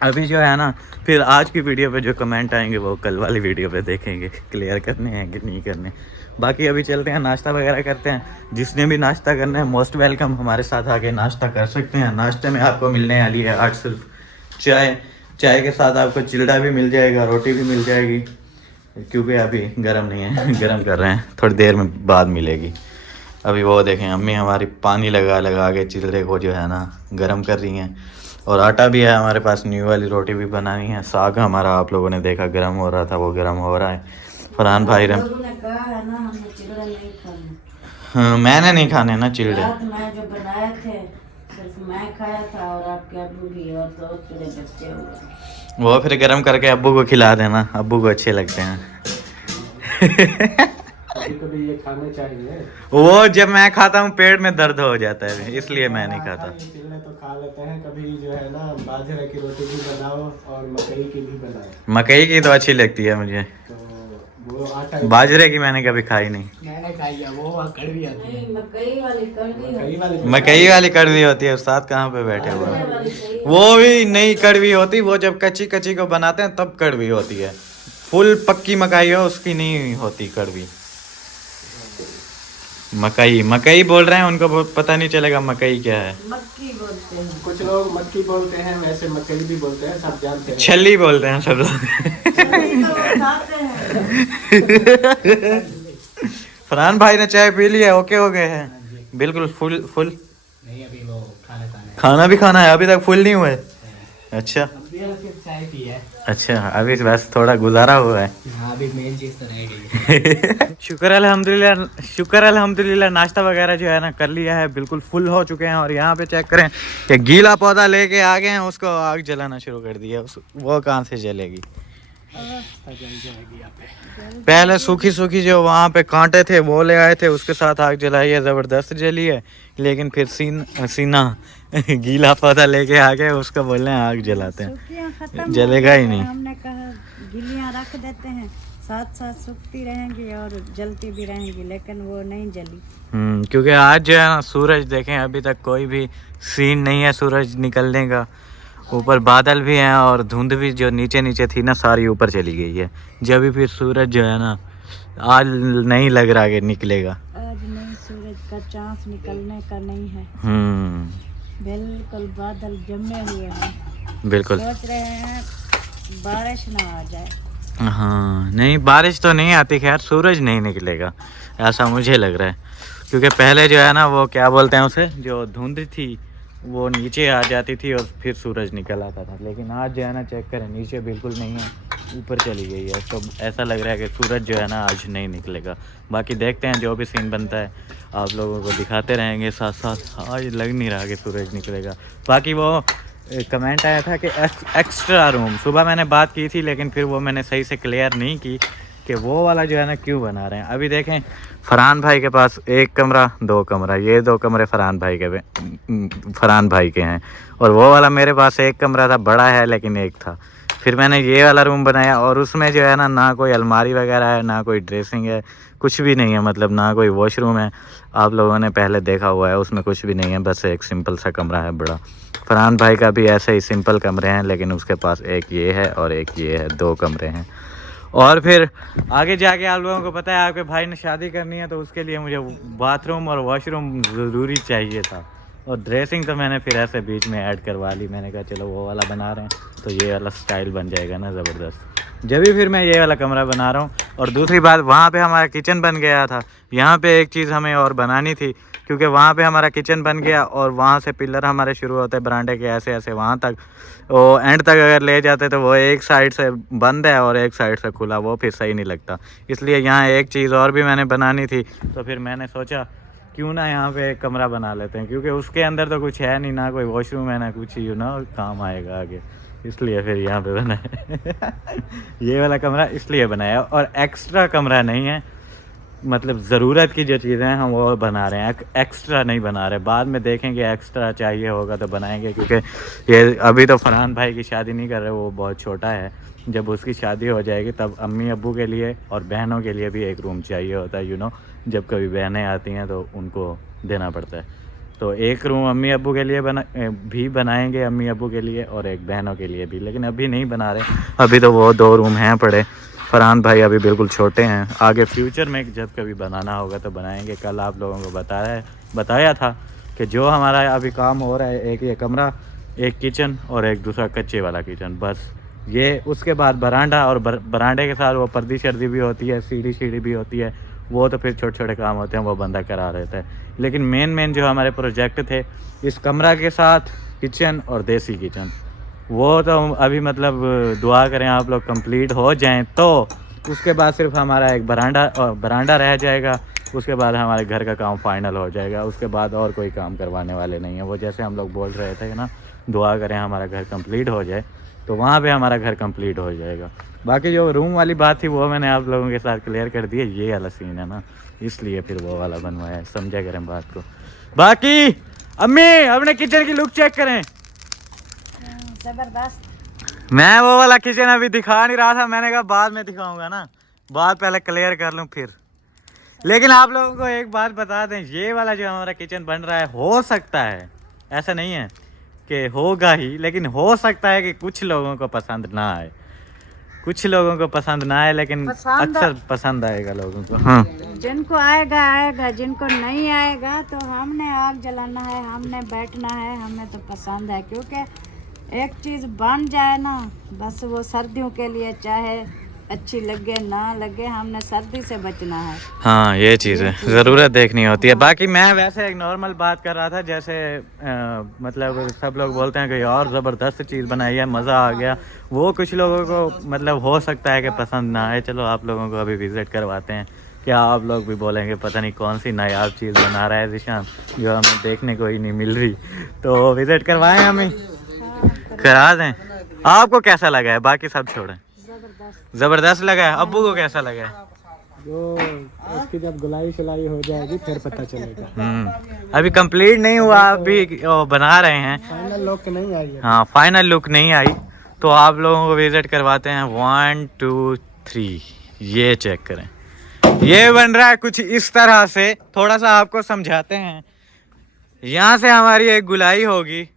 अभी जो है ना फिर आज की वीडियो पे जो कमेंट आएंगे वो कल वाली वीडियो पे देखेंगे क्लियर करने हैं कि नहीं करने। बाकी अभी चलते हैं, नाश्ता वगैरह करते हैं। जिसने भी नाश्ता करना है मोस्ट वेलकम, हमारे साथ आके नाश्ता कर सकते हैं। नाश्ते में आपको मिलने वाली है आज सिर्फ चाय के साथ आपको चिल्डा भी मिल जाएगा, रोटी भी मिल जाएगी, क्योंकि अभी गर्म नहीं है गर्म कर रहे हैं, थोड़ी देर में बाद मिलेगी। अभी वो देखें अम्मी हमारी पानी लगा लगा के चिल्ले को जो है ना गर्म कर रही हैं। और आटा भी है हमारे पास, न्यू वाली रोटी भी बनानी है। साग हमारा आप लोगों ने देखा गर्म हो रहा था, वो गर्म हो रहा है। फरहान भाई लोगों ने कहा है ना हमने चिल्ला नहीं खाना। हाँ, मैंने नहीं खाने ना चिल्ले। रात में जो बनाए थे सिर्फ मैं खाया था और आपके अब्बू भी, और दो थोड़े बच्चे हुए। वो फिर गर्म करके अब्बू को खिला देना, अब्बू को अच्छे लगते हैं। कभी कभी ये खाने चाहिए। वो जब मैं खाता हूँ पेट में दर्द हो जाता है, इसलिए मैं नहीं खाता। चिल्ले तो खा लेते हैं कभी, जो है ना बाजरे की रोटी भी बनाओ और मकई की भी बनाओ। मकई की तो अच्छी लगती है मुझे, तो वो आटा बाजरे की मैंने कभी खाई नहीं। मैंने खाई है, वो कड़वी आती है। नहीं, मकई वाली कड़वी मकई वाली मकई वाली कड़वी होती है। उस्ताद कहाँ पे बैठे हुए हैं? वाली सही। वो भी नहीं कड़वी होती, वो जब कच्ची कच्ची को बनाते हैं तब कड़वी होती है। फुल पक्की मकई हो उसकी नहीं होती कड़वी। मकई मकई बोल रहे हैं, उनको पता नहीं चलेगा मकई क्या है। मक्की बोलते हैं। कुछ लोग मक्की बोलते हैं, वैसे मकई भी बोलते हैं, सब जानते हैं। छल्ली बोलते हैं सब लोग। सभी तो खाते हैं। फरहान भाई ने चाय पी लिया, ओके हो गए हैं बिल्कुल फुल फुल। नहीं अभी वो खाना खाना भी खाना है, अभी तक फुल नहीं हुए। अच्छा सिर्फ चाय पी है। अच्छा, अभी बस थोड़ा गुजारा हुआ है। हाँ अभी मेन चीज तो रह गई। शुक्र अल्हम्दुलिल्लाह नाश्ता वगैरह जो है ना कर लिया है, बिल्कुल फुल हो चुके हैं। और यहाँ पे चेक करें कि गीला पौधा लेके आ गए हैं, उसको आग जलाना शुरू कर दिया। वो कहाँ से जलेगी? पहले सूखी सूखी जो वहाँ पे कांटे थे वो ले आए थे, उसके साथ आग जलाई है, ज़बरदस्त जली है। लेकिन फिर सीना गीला पौधा लेके आ गए, उसको बोल रहे हैं आग जलाते हैं, सूखियाँ खत्म हो जलेगा ही गई, नहीं। हमने कहा गिलियाँ रख देते हैं, साथ साथ सूखती रहेंगी और जलती भी रहेंगी, लेकिन वो नहीं जली। क्योंकि आज जो है ना सूरज देखें, अभी तक कोई भी सीन नहीं है सूरज निकलने का। ऊपर बादल भी हैं और धुंध भी जो नीचे नीचे थी ना सारी ऊपर चली गई है। जब भी फिर सूरज जो है ना आज नहीं लग रहा कि निकलेगा। आज नहीं, सूरज का चांस निकलने का नहीं है। बिल्कुल बादल जमे हुए हैं। बिल्कुल सोच रहे हैं बारिश ना आ जाए। हाँ, नहीं बारिश तो नहीं आती, खैर सूरज नहीं निकलेगा ऐसा मुझे लग रहा है। क्योंकि पहले जो है ना वो क्या बोलते हैं उसे, जो धुंध थी वो नीचे आ जाती थी और फिर सूरज निकल आता था। लेकिन आज जो है ना चेक करें, नीचे बिल्कुल नहीं है, ऊपर चली गई है। तो ऐसा लग रहा है कि सूरज जो है ना आज नहीं निकलेगा। बाकी देखते हैं जो भी सीन बनता है आप लोगों को दिखाते रहेंगे साथ साथ। आज लग नहीं रहा कि सूरज निकलेगा। बाकी वो कमेंट आया था कि एक्स्ट्रा रूम, सुबह मैंने बात की थी लेकिन फिर वो मैंने सही से क्लियर नहीं की कि वो वाला जो है ना क्यों बना रहे हैं। अभी देखें फरहान भाई के पास एक कमरा, दो कमरा, ये दो कमरे फरहान भाई के हैं। और वो वाला मेरे पास एक कमरा था, बड़ा है लेकिन एक था। फिर मैंने ये वाला रूम बनाया और उसमें जो है ना कोई अलमारी वगैरह है, ना कोई ड्रेसिंग है, कुछ भी नहीं है। मतलब ना कोई वॉशरूम है, आप लोगों ने पहले देखा हुआ है, उसमें कुछ भी नहीं है। बस एक सिंपल सा कमरा है बड़ा। फरहान भाई का भी ऐसे ही सिंपल कमरे हैं, लेकिन उसके पास एक ये है और एक ये है, दो कमरे हैं। और फिर आगे जाके आप लोगों को पता है आपके भाई ने शादी करनी है, तो उसके लिए मुझे बाथरूम और वॉशरूम ज़रूरी चाहिए था। और ड्रेसिंग तो मैंने फिर ऐसे बीच में ऐड करवा ली। मैंने कहा चलो वो वाला बना रहे हैं तो ये वाला स्टाइल बन जाएगा ना ज़बरदस्त। जब भी फिर मैं ये वाला कमरा बना रहा हूँ। और दूसरी बात, वहाँ पे हमारा किचन बन गया था, यहाँ पे एक चीज़ हमें और बनानी थी। क्योंकि वहाँ पे हमारा किचन बन गया और वहाँ से पिलर हमारे शुरू होते हैं बरामदे के, ऐसे ऐसे वहाँ तक, वो एंड तक अगर ले जाते तो वो एक साइड से बंद है और एक साइड से खुला, वो फिर सही नहीं लगता। इसलिए यहाँ एक चीज़ और भी मैंने बनानी थी। तो फिर मैंने सोचा क्यों ना यहाँ पे एक कमरा बना लेते हैं, क्योंकि उसके अंदर तो कुछ है नहीं, ना कोई वॉशरूम है ना कुछ, काम आएगा आगे। इसलिए फिर यहाँ पे बनाया ये वाला कमरा इसलिए बनाया। और एक्स्ट्रा कमरा नहीं है, मतलब ज़रूरत की जो चीज़ें हैं हम वो बना रहे हैं, एक्स्ट्रा नहीं बना रहे। बाद में देखेंगे एक्स्ट्रा चाहिए होगा तो बनाएंगे। क्योंकि ये अभी तो फरहान भाई की शादी नहीं कर रहे, वो बहुत छोटा है। जब उसकी शादी हो जाएगी तब अम्मी अब्बू के लिए और बहनों के लिए भी एक रूम चाहिए होता है। जब कभी बहनें आती हैं तो उनको देना पड़ता है। तो एक रूम अम्मी अब्बू के लिए बनाएंगे, अम्मी अब्बू के लिए, और एक बहनों के लिए भी। लेकिन अभी नहीं बना रहे, अभी तो वो दो रूम हैं पड़े। फरहान भाई अभी बिल्कुल छोटे हैं, आगे फ्यूचर में जब कभी बनाना होगा तो बनाएंगे। कल आप लोगों को बताया था कि जो हमारा अभी काम हो रहा है, एक ये कमरा, एक किचन और एक दूसरा कच्चे वाला किचन, बस ये। उसके बाद बरांडा, और बरांडे के साथ वो पर्दी शर्दी भी होती है, सीढ़ी भी होती है, वो तो फिर छोटे छोटे काम होते हैं वो बंदा करा देता है। लेकिन मेन जो हमारे प्रोजेक्ट थे इस कमरा के साथ किचन और देसी किचन, वो तो अभी मतलब दुआ करें आप लोग कंप्लीट हो जाएं तो उसके बाद सिर्फ हमारा एक बरांडा रह जाएगा। उसके बाद हमारे घर का काम फाइनल हो जाएगा। उसके बाद और कोई काम करवाने वाले नहीं है। वो जैसे हम लोग बोल रहे थे ना, दुआ करें हमारा घर कंप्लीट हो जाए, तो वहाँ पे हमारा घर कंप्लीट हो जाएगा। बाकी जो रूम वाली बात थी वो मैंने आप लोगों के साथ क्लियर कर दी है। ये वाला सीन है ना, इसलिए फिर वो वाला बनवाया है, समझा करें बात को। बाकी अम्मी अपने किचन की लुक चेक करें। जबरदस्त। मैं वो वाला किचन अभी दिखा नहीं रहा था, मैंने कहा बाद में दिखाऊंगा ना, बात पहले क्लियर कर लूँ फिर। लेकिन आप लोगों को एक बात बता दें, ये वाला जो हमारा किचन बन रहा है, हो सकता है, ऐसा नहीं है कि होगा ही, लेकिन हो सकता है कि कुछ लोगों को पसंद ना आए, कुछ लोगों को पसंद ना आए, लेकिन अक्सर पसंद आएगा लोगों को। हाँ, जिनको आएगा आएगा, जिनको नहीं आएगा तो हमने आग जलाना है, हमने बैठना है, हमें तो पसंद है। क्योंकि एक चीज़ बन जाए ना, बस वो सर्दियों के लिए चाहे अच्छी लगे ना लगे, हमने सर्दी से बचना है। हाँ ये चीज़ है, ज़रूरत देखनी होती है। बाकी मैं वैसे एक नॉर्मल बात कर रहा था, जैसे मतलब सब लोग बोलते हैं कि यार ज़बरदस्त चीज़ बनाई है, मज़ा आ गया। वो कुछ लोगों को मतलब हो सकता है कि पसंद ना आए। चलो आप लोगों को अभी विज़िट करवाते हैं, क्या आप लोग भी बोलेंगे पता नहीं कौन सी नायाब चीज़ बना रहा है ज़ीशान, जो हमें देखने को ही नहीं मिल रही। तो विज़िट करवाएं, हमें करा दें। आपको कैसा लगा है? बाकी सब छोड़ें। जबरदस्त लगा है। अब्बू को कैसा लगा है? जो उसकी जब गुलाई शुलाई हो जाएगी फिर पता चलेगा। अभी कंप्लीट नहीं हुआ, अभी बना रहे हैं, फाइनल लुक नहीं आई है। हाँ फाइनल लुक नहीं आई, तो आप लोगों को विजिट करवाते हैं। 1 2 3 ये चेक करें, ये बन रहा है कुछ इस तरह से। थोड़ा सा आपको समझाते हैं। यहाँ से हमारी एक गुलाई होगी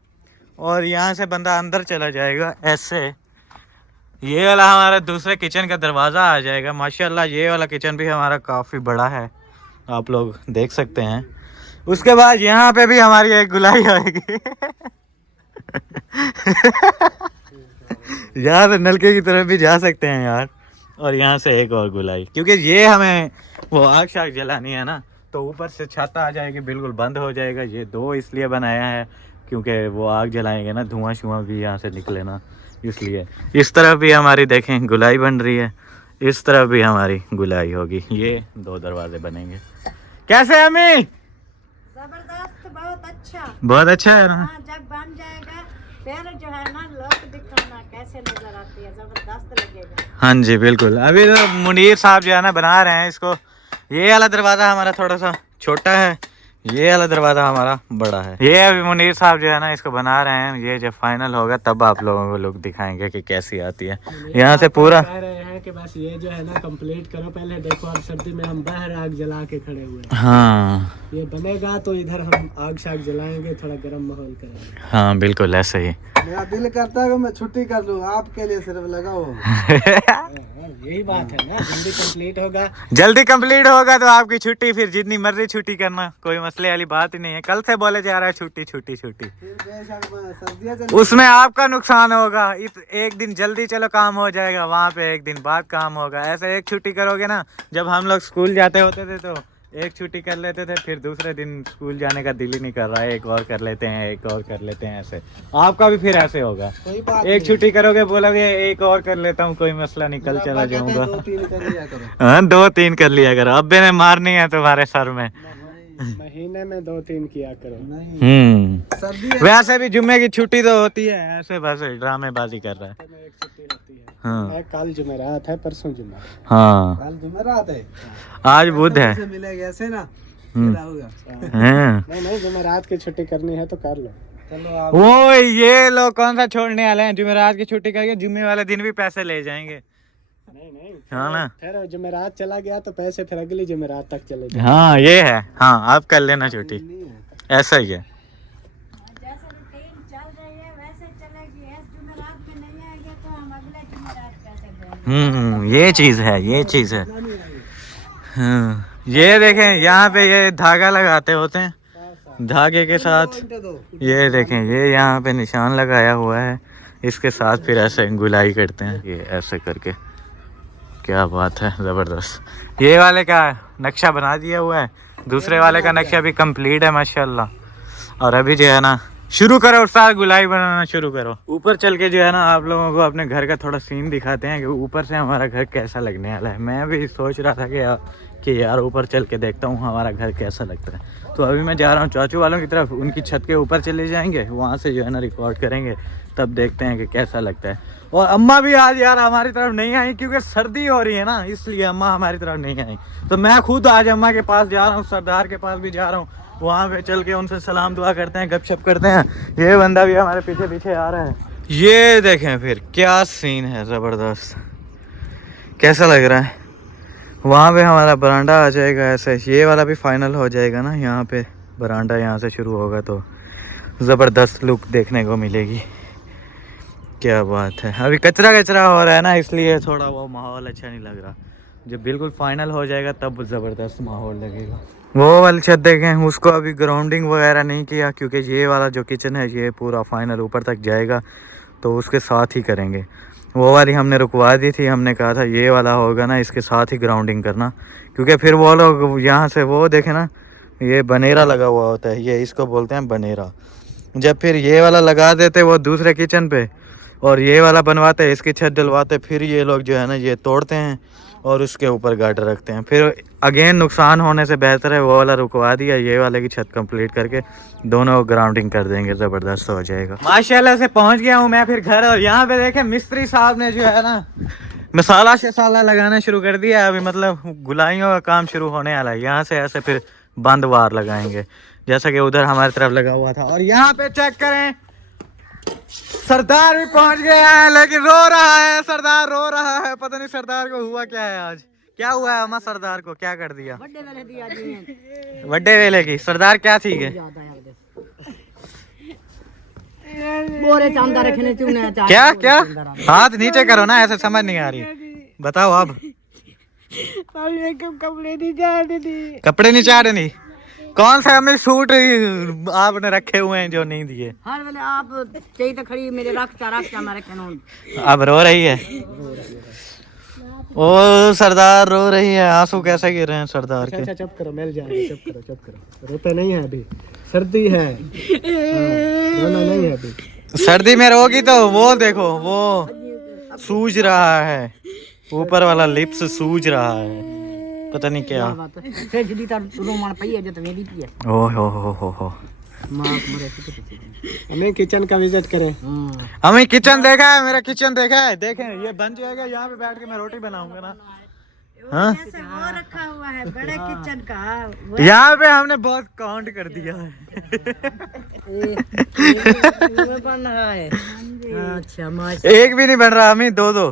और यहाँ से बंदा अंदर चला जाएगा ऐसे। ये वाला हमारा दूसरे किचन का दरवाज़ा आ जाएगा। माशाल्लाह ये वाला किचन भी हमारा काफ़ी बड़ा है, आप लोग देख सकते हैं। उसके बाद यहाँ पे भी हमारी एक गुलाई आएगी यहाँ से नलके की तरफ भी जा सकते हैं यार। और यहाँ से एक और गुलाई, क्योंकि ये हमें वो आग शाग जलानी है ना, तो ऊपर से छत आ जाएगी, बिल्कुल बंद हो जाएगा। ये दो इसलिए बनाया है क्योंकि वो आग जलाएंगे ना, धुआं शुआं भी यहाँ से निकले ना, इसलिए। इस तरफ भी हमारी देखें गुलाई बन रही है, इस तरफ भी हमारी गुलाई होगी। ये 2 दरवाजे बनेंगे। कैसे अम्मी? जबरदस्त, बहुत अच्छा, बहुत अच्छा है ना। हाँ, जब बन जाएगा फिर जो है ना लोग दिखाना कैसे नजर आती है, जबरदस्त लगेगा। हाँ जी बिल्कुल। अभी तो मुनीर साहब जो है ना बना रहे हैं इसको। ये वाला दरवाज़ा हमारा थोड़ा सा छोटा है, ये वाला दरवाज़ा हमारा बड़ा है। ये अभी मुनीर साहब जो है ना इसको बना रहे हैं। ये जब फाइनल होगा तब आप लोगों को लुक दिखाएंगे कि कैसी आती है। यहाँ से पूरा कह रहे हैं कि बस ये जो है ना कंप्लीट करो पहले। देखो अब सर्दी में हम बाहर आग जला के खड़े हुए हैं। हाँ ये बनेगा तो इधर हम आग शाग जलाएंगे, थोड़ा गर्म माहौल करेंगे। हाँ बिल्कुल ऐसे ही। मेरा दिल करता है कि मैं छुट्टी कर लूँ, आपके लिए सिर्फ लगा हो। यही बात है ना, जल्दी कंप्लीट होगा। जल्दी कंप्लीट होगा तो आपकी छुट्टी, फिर जितनी मर्जी छुट्टी करना, कोई मसले वाली बात ही नहीं है। कल से बोले जा रहा है छुट्टी छुट्टी छुट्टी, उसमें आपका नुकसान होगा। एक दिन जल्दी चलो काम हो जाएगा, वहाँ पे एक दिन बाद काम होगा। ऐसे एक छुट्टी करोगे ना, जब हम लोग स्कूल जाते होते थे तो एक छुट्टी कर लेते थे, फिर दूसरे दिन स्कूल जाने का दिल ही नहीं कर रहा है, एक और कर लेते हैं, एक और कर लेते हैं। ऐसे आपका भी फिर ऐसे होगा। एक छुट्टी करोगे, बोलोगे एक और कर लेता हूँ, कोई मसला नहीं, कल चला जाऊंगा। 2-3 कर लिया करो। हाँ 2-3 कर लिया करो। अब्बे ने मारनी है तुम्हारे सर में। महीने में 2-3 किया करो। सर्दी है, वैसे भी जुम्मे की छुट्टी तो होती है, ऐसे बस ड्रामेबाजी कर रहा है। एक छुट्टी रहती है। हाँ कल जुमेरात है, परसों जुम्मा। हाँ कल जुमेरात है, आज बुध है। ऐसे मिलेगा ऐसे ना, फिर होगा। हाँ। नहीं जुमेरात की छुट्टी करनी है तो कर लो। चलो आप वो ये लोग कौन सा छोड़ने वाले हैं? जुमेरात की छुट्टी करके जुम्मे वाले दिन भी पैसे ले जाएंगे। नहीं हाँ ना। फिर जुमेरात चला गया तो पैसे फिर अगली जुमेरात तक चले जाए। हाँ ये है। हाँ आप कर लेना छुट्टी, ऐसा ही है। जैसे रूटीन चल रही है वैसे चलेगी। इस जुमेरात में नहीं आएंगे तो हम अगले जुमेरात कैसे देंगे? ये चीज है, ये चीज है। हाँ ये देखें, यहाँ पे ये धागा लगाते होते हैं, धागे के साथ ये देखें, ये यहाँ पे निशान लगाया हुआ है, इसके साथ फिर ऐसे गुलाई करते हैं, ये ऐसे करके। क्या बात है, ज़बरदस्त। ये वाले का नक्शा बना दिया हुआ है, दूसरे वाले का नक्शा भी कंप्लीट है माशाल्लाह। और अभी जो है ना शुरू करो उस्ताद, गुलाई बनाना शुरू करो। ऊपर चल के जो है ना आप लोगों को अपने घर का थोड़ा सीन दिखाते हैं कि ऊपर से हमारा घर कैसा लगने वाला है। मैं भी सोच रहा था कि यार ऊपर चल के देखता हूँ हमारा घर कैसा लगता है। तो अभी मैं जा रहा हूँ चाचू वालों की तरफ, उनकी छत के ऊपर चले जाएंगे, वहाँ से जो है ना रिकॉर्ड करेंगे, तब देखते हैं कि कैसा लगता है। और अम्मा भी आज यार हमारी तरफ नहीं आई क्योंकि सर्दी हो रही है ना, इसलिए अम्मा हमारी तरफ नहीं आई। तो मैं खुद आज अम्मा के पास जा रहा हूँ, सरदार के पास भी जा रहा हूँ, वहाँ पे चल के उनसे सलाम दुआ करते हैं, गपशप करते हैं। ये बंदा भी हमारे पीछे पीछे आ रहा है। ये देखें फिर क्या सीन है, ज़बरदस्त। कैसा लग रहा है? वहाँ पे हमारा बरांडा आ जाएगा ऐसे, ये वाला भी फाइनल हो जाएगा ना, यहाँ पे बरांडा यहाँ से शुरू होगा तो ज़बरदस्त लुक देखने को मिलेगी। क्या बात है। अभी कचरा कचरा हो रहा है ना, इसलिए थोड़ा वो माहौल अच्छा नहीं लग रहा। जब बिल्कुल फाइनल हो जाएगा तब ज़बरदस्त माहौल लगेगा। वो वाली छत देखें, उसको अभी ग्राउंडिंग वगैरह नहीं किया क्योंकि ये वाला जो किचन है ये पूरा फाइनल ऊपर तक जाएगा तो उसके साथ ही करेंगे। वो वाली हमने रुकवा दी थी, हमने कहा था ये वाला होगा ना इसके साथ ही ग्राउंडिंग करना, क्योंकि फिर वो लोग यहाँ से वो देखें ना, ये बनेरा लगा हुआ होता है, ये इसको बोलते हैं बनेरा। जब फिर ये वाला लगा देते वो दूसरे किचन पे और ये वाला बनवाते, इसकी छत डलवाते, फिर ये लोग जो है ना ये तोड़ते हैं और उसके ऊपर गाटर रखते हैं। फिर अगेन नुकसान होने से बेहतर है वो वाला रुकवा दिया, ये वाले की छत कंप्लीट करके दोनों ग्राउंडिंग कर देंगे, ज़बरदस्त हो जाएगा। माशाल्लाह से पहुंच गया हूं मैं फिर घर, और यहाँ पे देखें मिस्त्री साहब ने जो है ना मसाला शसाला लगाना शुरू कर दिया। अभी मतलब गुलाइयों का काम शुरू होने वाला है। यहाँ से ऐसे फिर बंद वार लगाएंगे जैसा कि उधर हमारी तरफ लगा हुआ था। और यहाँ पे चेक करें, सरदार भी पहुंच गया है लेकिन रो रहा है, सरदार रो रहा है। पता नहीं सरदार को हुआ क्या है आज, क्या हुआ है अम्मा? सरदार को क्या कर दिया? बड्डे वेले की सरदार क्या थी के? क्या क्या? हाथ नीचे करो ना, ऐसे समझ नहीं आ रही। बताओ अब। कपड़े नहीं चाह रही? कौन सा हमें सूट आपने रखे हुए हैं जो नहीं दिए? हर वेले आप चाहिए तो खड़ी मेरे रखता मारे कानून। अब रो रही है ओ सरदार, रो रही है। आंसू कैसे गिर रहे हैं सरदार के? अच्छा चुप करो, मिल जाएंगे, चुप करो चुप करो। रोते नहीं है अभी, सर्दी है, रोना नहीं है अभी। सर्दी में रोगी तो वो देखो वो सूज रहा है, ऊपर वाला लिप्स सूज रहा है, पता नहीं क्या। ओहो हमें किचन का विजिट करें। हमें किचन देखा है, मेरा किचन देखा है, देखें ये बन जाएगा। यहाँ पे बैठ के मैं रोटी बनाऊंगा ना। हाँ जैसे वो रखा हुआ है बड़े किचन का, यहाँ पे हमने बहुत काउंट कर दिया है। बन रहा है। अच्छा एक भी नहीं बन रहा, हमें दो दो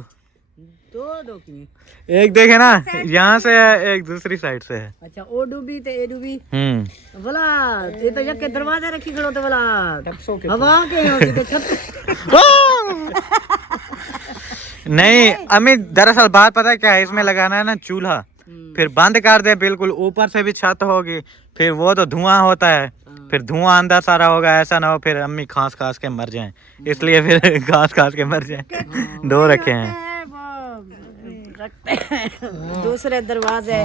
की एक देखे ना, यहाँ से है एक दूसरी साइड से है। अच्छा ओ डूबी ते ए डूबी बोला ये तो जब के दरवाजे रखी खड़ो तो बोला हवा के हो के छत। नहीं अमित, दरअसल बात पता है क्या है, इसमें लगाना है ना चूल्हा, फिर बंद कर दे बिल्कुल, ऊपर से भी छत होगी, फिर वो तो धुआं होता है, फिर धुआं अंदर सारा होगा, ऐसा ना हो फिर अम्मी खांस खांस के मर जाएं, इसलिए फिर खांस खांस के मर जाएं। दो रखे हैं दूसरे दरवाजे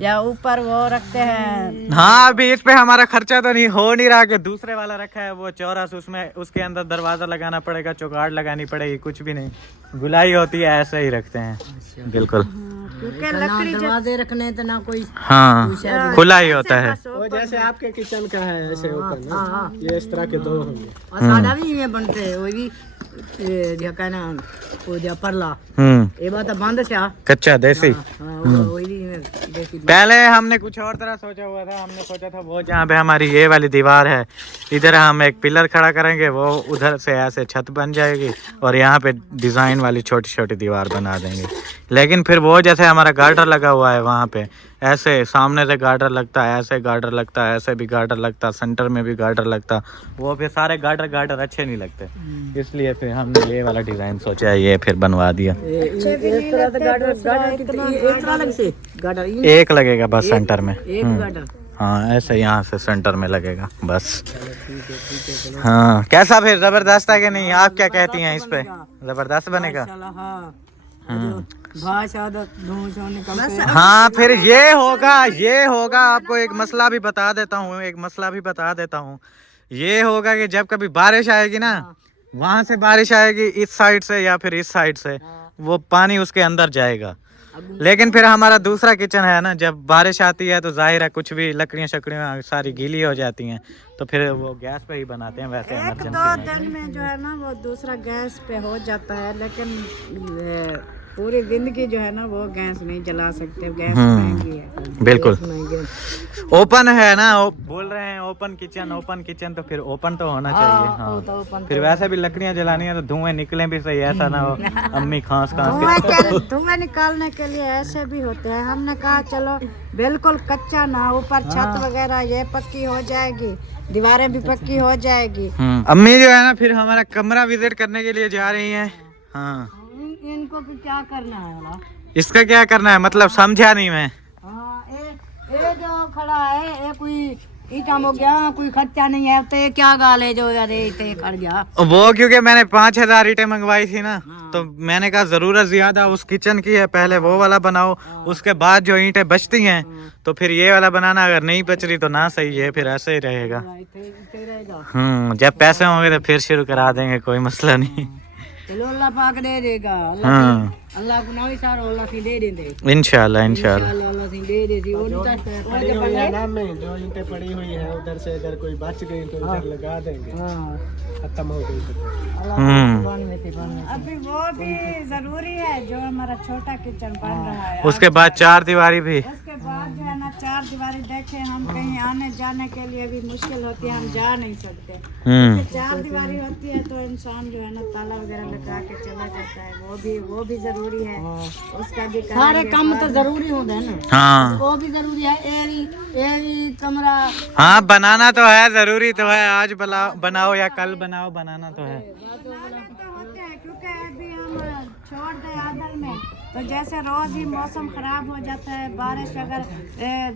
या ऊपर वो रखते हैं। हाँ अभी इस पे हमारा खर्चा तो नहीं हो नहीं रहा कि दूसरे वाला रखा है वो चौरस, उसमें उसके अंदर दरवाजा लगाना पड़ेगा, चौगाड़ लगानी पड़ेगी, कुछ भी नहीं, गुलाई होती है, ऐसे ही रखते हैं बिल्कुल। क्योंकि लकड़ी दरवाजे रखने तो ना कोई, हाँ खुला ही होता है। वो जैसे आपके किचन का है ऐसे ऊपर ना, ये इस तरह के दो होंगे। और सादा भी में बनते हैं, वो भी जो कहना वो जो परला ये बात बंद से कच्चा देसी। देसी। पहले हमने कुछ और तरह सोचा हुआ था, हमने सोचा था वो जहाँ पे हमारी ये वाली दीवार है इधर हम एक पिलर खड़ा करेंगे, वो उधर से ऐसे छत बन जाएगी और यहाँ पे डिजाइन वाली छोटी छोटी दीवार बना देंगे। लेकिन फिर वो जैसे हमारा गार्डर लगा हुआ है वहाँ पे, ऐसे सामने से गार्डर लगता है, ऐसे गार्डर लगता है, ऐसे भी गार्डर लगता, सेंटर में भी गार्डर लगता, वो फिर सारे गार्डर अच्छे नहीं लगते, इसलिए फिर हमने ये वाला डिजाइन सोचा है, ये फिर बनवा दिया। एक लगेगा बस सेंटर में। हाँ ऐसे यहाँ से सेंटर में लगेगा बस। हाँ कैसा फिर जबरदस्त है कि नहीं? आप क्या कहती हैं इस पे? जबरदस्त बनेगा। हाँ फिर ये होगा आपको एक मसला भी बता देता हूँ ये होगा कि जब कभी बारिश आएगी ना वहां से बारिश आएगी इस साइड से या फिर इस साइड से वो पानी उसके अंदर जाएगा। लेकिन फिर हमारा दूसरा किचन है ना, जब बारिश आती है तो जाहिर है कुछ भी लकड़ियाँ शकड़ियाँ सारी गीली हो जाती हैं तो फिर वो गैस पे ही बनाते हैं। वैसे एक दो दिन में जो है ना वो दूसरा गैस पे हो जाता है, लेकिन पूरी जिंदगी जो है ना वो गैस नहीं जला सकते, गैस महंगी है। बिल्कुल ओपन है ना, बोल रहे हैं ओपन किचन तो फिर ओपन तो होना चाहिए। हाँ फिर वैसे भी लकड़ियाँ जलानी है तो धुएं निकले भी सही, ऐसा ना हो अम्मी खांस के धुएं निकालने के लिए ऐसे भी होते हैं। हमने कहा चलो बिल्कुल कच्चा ना, ऊपर छत वगैरह ये पक्की हो जाएगी, दीवारें भी पक्की हो जाएगी। अम्मी जो है ना फिर हमारा कमरा विजिट करने के लिए जा रही हैं। हाँ इनको भी क्या करना है, इसका क्या करना है मतलब समझा नहीं मैं। ये जो खड़ा है ये कोई ईटा हो गया, कोई खर्चा नहीं है तो ये क्या गाल है जो यार ये खड़ गया वो क्योंकि मैंने 5000 ईंटें मंगवाई थी ना तो मैंने कहा जरूरत ज्यादा उस किचन की है, पहले वो वाला बनाओ उसके बाद जो ईंटें बचती हैं तो फिर ये वाला बनाना, अगर नहीं बच रही तो ना सही है, फिर ऐसे ही रहेगा। जब पैसे होंगे तो फिर शुरू करा देंगे, कोई मसला नहीं। चलो अल्लाह पाक दे देगा, अल्लाह को ना इशारा अल्लाह से दे देंगे इंशाल्लाह अल्लाह से दे देगी। नाम में जो ईंटें पड़ी हुई है उधर से अगर कोई बच गई तो इधर लगा देंगे, खत्म हो गई तो। अभी वो भी जरूरी है जो हमारा छोटा किचन बन रहा है, उसके बाद 4 दीवारी भी, उसके बाद जो है ना 4 दीवारी देखे हम कहीं आने जाने के लिए भी मुश्किल होती है, हम जा नहीं सकते। 4 दीवारी होती है तो इंसान जो है ना ताला वगैरह लगा के चला जाता है, वो भी जरूरी है। उसका भी सारे काम तो जरूरी होता है ना। हाँ वो भी जरूरी है, एरी कमरा। हाँ बनाना तो है, जरूरी तो है, आज बनाओ या कल बनाओ, बनाना तो है। क्योंकि अभी हम छोड़ दे आदल में तो जैसे रोज ही मौसम खराब हो जाता है, बारिश अगर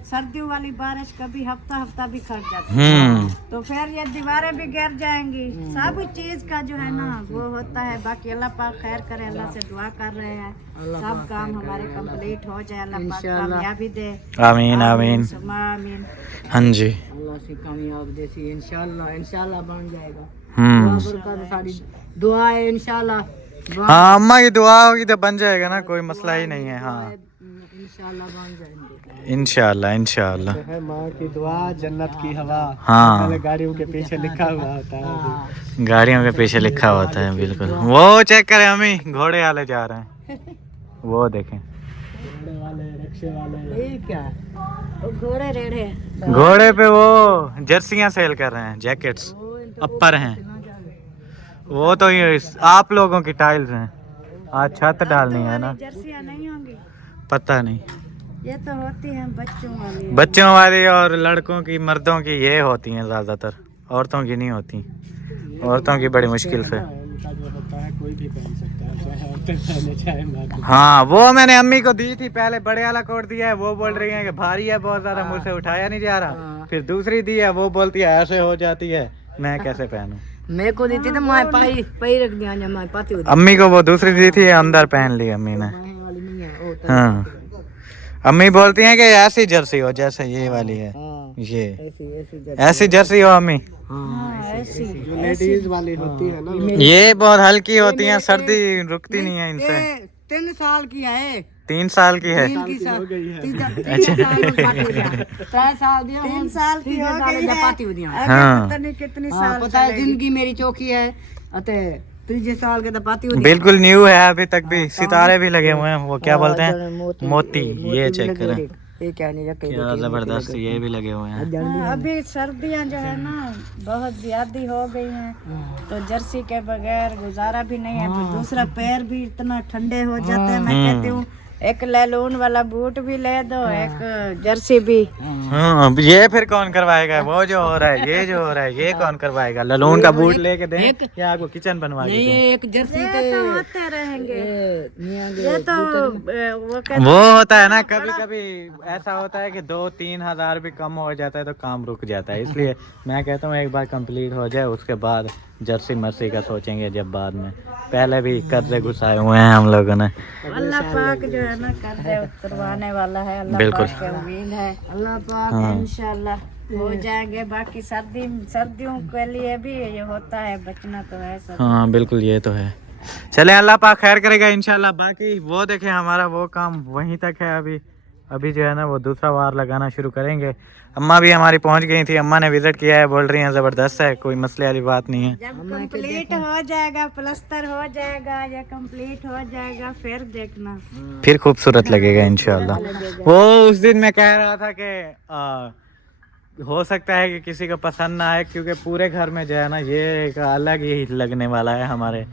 सर्दियों वाली बारिश कभी हफ्ता भी खड़ जाती है तो फिर ये दीवारें भी गिर जाएंगी। सब चीज का जो है ना वो होता है। बाकी अल्लाह पाक खैर करे, अल्लाह से दुआ कर रहे हैं सब काम हमारे कंप्लीट हो जाए, अल्लाह पाक कामयाबी दे। आमीन आमीन आमीन। हाँ जी अल्लाह से कामयाब देसी इंशाल्लाह बन जाएगा। सारी दुआ है इंशाल्लाह। हाँ अम्मा की दुआ होगी तो बन जाएगा ना, कोई मसला ही नहीं है। हाँ इंशाल्लाह बन जाएंगे, इंशाल्लाह है माँ की दुआ जन्नत की हवा। हाँ पहले गाड़ियों के पीछे लिखा हुआ होता है, गाड़ियों के पीछे लिखा होता है बिल्कुल। वो चेक करें अम्मी, घोड़े वाले जा रहे हैं, वो देखें घोड़े वाले रिक्शे वाले। ये क्या वो घोड़े रेड़े घोड़े पे वो जर्सियां सेल कर रहे हैं, जैकेट्स अपर हैं। वो तो ये आप लोगों की टाइल्स हैं, आज छत डालनी है ना, जर्सियां नहीं होंगी पता नहीं। ये तो होती हैं बच्चों वाली और लड़कों की मर्दों की ये होती हैं ज्यादातर, औरतों की नहीं होती। औरतों की बड़ी मुश्किल से। उनका जो होता है कोई भी पहन सकता है, चाहे औरतें पहने चाहे मर्द। हाँ वो मैंने अम्मी को दी थी, पहले बड़े वाला कोट दिया है, वो बोल रही है कि भारी है बहुत ज्यादा, मुझसे उठाया नहीं जा रहा। फिर दूसरी दी है, वो बोलती है ऐसे हो जाती है, मैं कैसे पहनूं। मेरे को दी थी तो मैं पाई रख दिया, जब मैं पाती होती अम्मी को वो दूसरी दी थी, अंदर पहन ली अम्मी ने। वाली नहीं है। हाँ अम्मी बोलती हैं कि ऐसी जर्सी हो जैसे ये वाली है, ये ऐसी जर्सी हो अम्मी। ऐसी जो लेडीज वाली होती है ना, ये बहुत हल्की होती हैं, सर्दी रुकती नहीं है इनसे। 3 साल की है, 3 साल की है। हो गई है। 3 साल की हो गई है। हाँ पता नहीं कितनी साल पता है, जिंदगी मेरी चौकी है। अते 3 साल के तो पाती होती बिल्कुल न्यू है, अभी तक भी सितारे भी लगे हुए हैं, वो क्या बोलते हैं मोती। ये चेक करें ये क्या नहीं रखे, क्या जबरदस्त, ये भी लगे हुए हैं। अभी सर्दियां जो है ना बहुत ज्यादा हो गई हैं तो जर्सी के बगैर गुजारा भी नहीं है। फिर दूसरा पैर भी इतना ठंडे हो जाते हैं। मैं कहती हूँ एक लैलून वाला बूट भी ले दो, एक जर्सी भी। हाँ ये फिर कौन करवाएगा, वो जो हो रहा है, ये जो हो रहा है, ये कौन करवाएगा। ललून का बूट लेके दें या आपको किचन बनवा के दें। एक जर्सी तो होते रहेंगे, ये तो वो होता है ना, कभी कभी ऐसा होता है कि 2-3 हजार भी कम हो जाता है तो काम रुक जाता है। इसलिए मैं कहता हूँ एक बार कंप्लीट हो जाए उसके बाद जर्सी मर्सी का सोचेंगे जब बाद में। पहले भी कर्जे घुसाए हुए हैं हम लोगों ने। अल्लाह पाक जो है ना कर्जे उतरवाने वाला है, अल्लाह बिल्कुल। पाक की उम्मीद है, अल्लाह पाक इंशाल्लाह हो जाएंगे। बाकी सर्दियों के लिए भी ये होता है, बचना तो है सब। हाँ बिल्कुल, ये तो है। चले अल्लाह पाक खैर करेगा इंशाल्लाह। बाकी वो देखें हमारा वो काम वहीं तक है अभी जो है ना वो दूसरा वार लगाना शुरू करेंगे। अम्मा भी हमारी पहुंच गई थी, अम्मा ने विजिट किया है, बोल रही हैं ज़बरदस्त है, कोई मसले वाली बात नहीं है। जब कंप्लीट हो जाएगा, प्लास्टर हो जाएगा या कंप्लीट हो जाएगा फिर देखना, फिर खूबसूरत लगेगा इंशाल्लाह। वो उस दिन मैं कह रहा था कि हो सकता है कि किसी को पसंद ना आए, क्योंकि पूरे घर में जो है ना ये एक अलग ही लगने वाला है। हमारे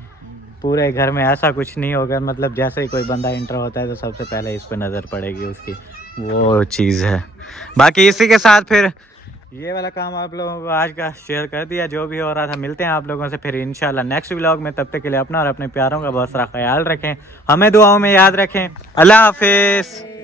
पूरे घर में ऐसा कुछ नहीं होगा, मतलब जैसे ही कोई बंदा इंटर होता है तो सबसे पहले इस पे नज़र पड़ेगी उसकी, वो चीज़ है। बाकी इसी के साथ फिर ये वाला काम आप लोगों को आज का शेयर कर दिया, जो भी हो रहा था। मिलते हैं आप लोगों से फिर इंशाल्लाह नेक्स्ट व्लॉग में। तब तक के लिए अपना और अपने प्यारों का बहुत सारा ख्याल रखें, हमें दुआओं में याद रखें। अल्लाह हाफिज़।